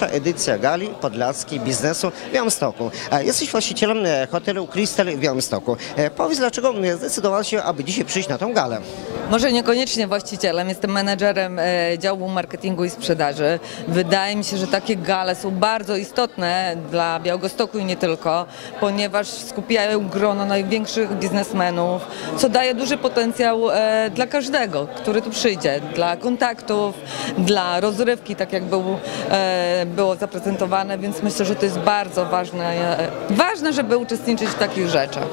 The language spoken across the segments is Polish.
pierwsza edycja gali podlaskiej biznesu w Białymstoku. E, Jesteś właścicielem e, hotelu Crystal w Białymstoku. E, Powiedz, dlaczego zdecydowałeś się, aby dzisiaj przyjść na tą galę? Może niekoniecznie właścicielem, jestem menedżerem działu marketingu i sprzedaży. Wydaje mi się, że takie gale są bardzo istotne dla Białegostoku i nie tylko, ponieważ skupiają grono największych biznesmenów, co daje duży potencjał dla każdego, który tu przyjdzie, dla kontaktów, dla rozrywki, tak jak był, było zaprezentowane, więc myślę, że to jest bardzo ważne, ważne, żeby uczestniczyć w takich rzeczach.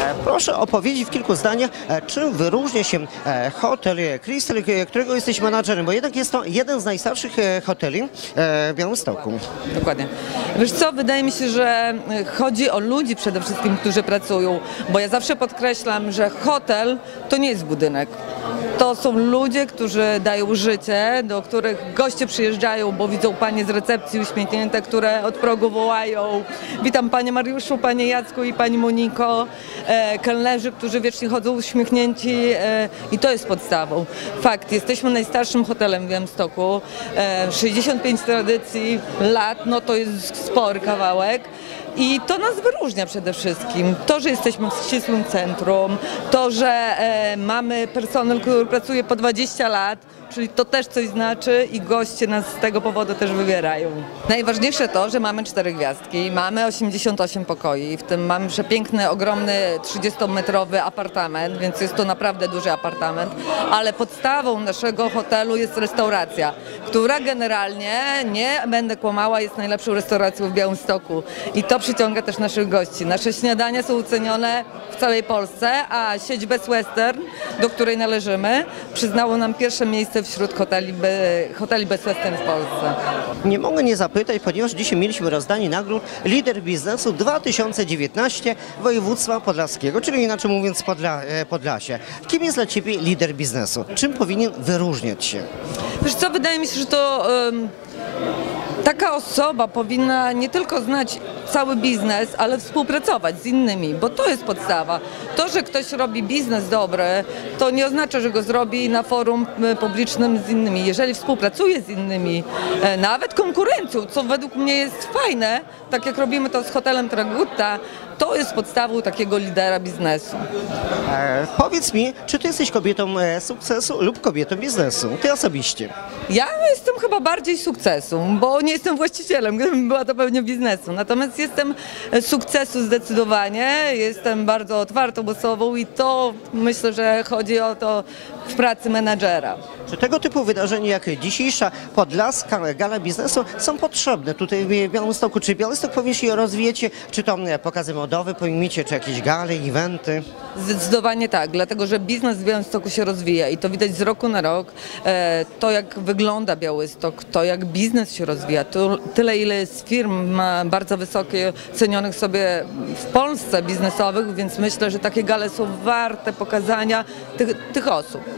E, Proszę opowiedzieć w kilku zdaniach, e, czym wyróżnia się e, hotel Crystal, którego jesteś menadżerem, bo jednak jest to jeden z najstarszych hoteli w Białymstoku. Dokładnie. Wiesz co, wydaje mi się, że chodzi o ludzi przede wszystkim, którzy pracują, bo ja zawsze podkreślam, że hotel to nie jest budynek. To są ludzie, którzy dają życie, do których goście przyjeżdżają, bo widzą panie z recepcji uśmiechnięte, które od progu wołają. Witam panie Mariuszu, panie Jacku i pani Moniko. E, kelnerzy, którzy wiecznie chodzą uśmiechnięci e, i to jest podstawą. Fakt, jesteśmy najstarszym hotelem w Białymstoku. E, 65 tradycji, lat, no to jest spory kawałek. I to nas wyróżnia przede wszystkim. To, że jesteśmy w ścisłym centrum, to, że e, mamy personel, który pracuje po 20 lat, czyli to też coś znaczy i goście nas z tego powodu też wybierają. Najważniejsze to, że mamy cztery gwiazdki, mamy 88 pokoi, w tym mamy przepiękny, ogromny 30-metrowy apartament, więc jest to naprawdę duży apartament, ale podstawą naszego hotelu jest restauracja, która generalnie, nie będę kłamała, jest najlepszą restauracją w Białymstoku i to przyciąga też naszych gości. Nasze śniadania są ucenione w całej Polsce, a sieć Best Western, do której należymy, przyznało nam pierwsze miejsce wśród hoteli, Be- hoteli Best Western w Polsce. Nie mogę nie zapytać, ponieważ dzisiaj mieliśmy rozdanie nagród Lider Biznesu 2019 województwa podlaskiego, czyli inaczej mówiąc Podla, e, Podlasie. Kim jest dla Ciebie lider biznesu? Czym powinien wyróżniać się? Wiesz co, wydaje mi się, że to em, taka osoba powinna nie tylko znać cały biznes, ale współpracować z innymi, bo to jest podstawa. To, że ktoś robi biznes dobry, to nie oznacza, że go zrobi na forum e, publicznym z innymi. Jeżeli współpracuje z innymi, e, nawet konkurencją, co według mnie jest fajne, tak jak robimy to z hotelem Tragutta, to jest podstawą takiego lidera biznesu. E, powiedz mi, czy Ty jesteś kobietą e, sukcesu lub kobietą biznesu? Ty osobiście. Ja jestem chyba bardziej sukcesu, bo nie jestem właścicielem, gdybym była to pewnie biznesu. Natomiast jestem sukcesu zdecydowanie, jestem bardzo otwartą osobą i to myślę, że chodzi o to w pracy menadżera. Czy tego typu wydarzenia jak dzisiejsza Podlaska Gala Biznesu są potrzebne tutaj w Białymstoku? Czy Białystok powinien się rozwijać? Czy to e, pokazy modowe powinien mieć, czy jakieś gale, eventy? Zdecydowanie tak, dlatego że biznes w Białymstoku się rozwija i to widać z roku na rok. E, To jak wygląda Białystok, to jak biznes się rozwija, to tyle ile jest firm ma bardzo wysokie, cenionych sobie w Polsce biznesowych, więc myślę, że takie gale są warte pokazania tych, tych osób.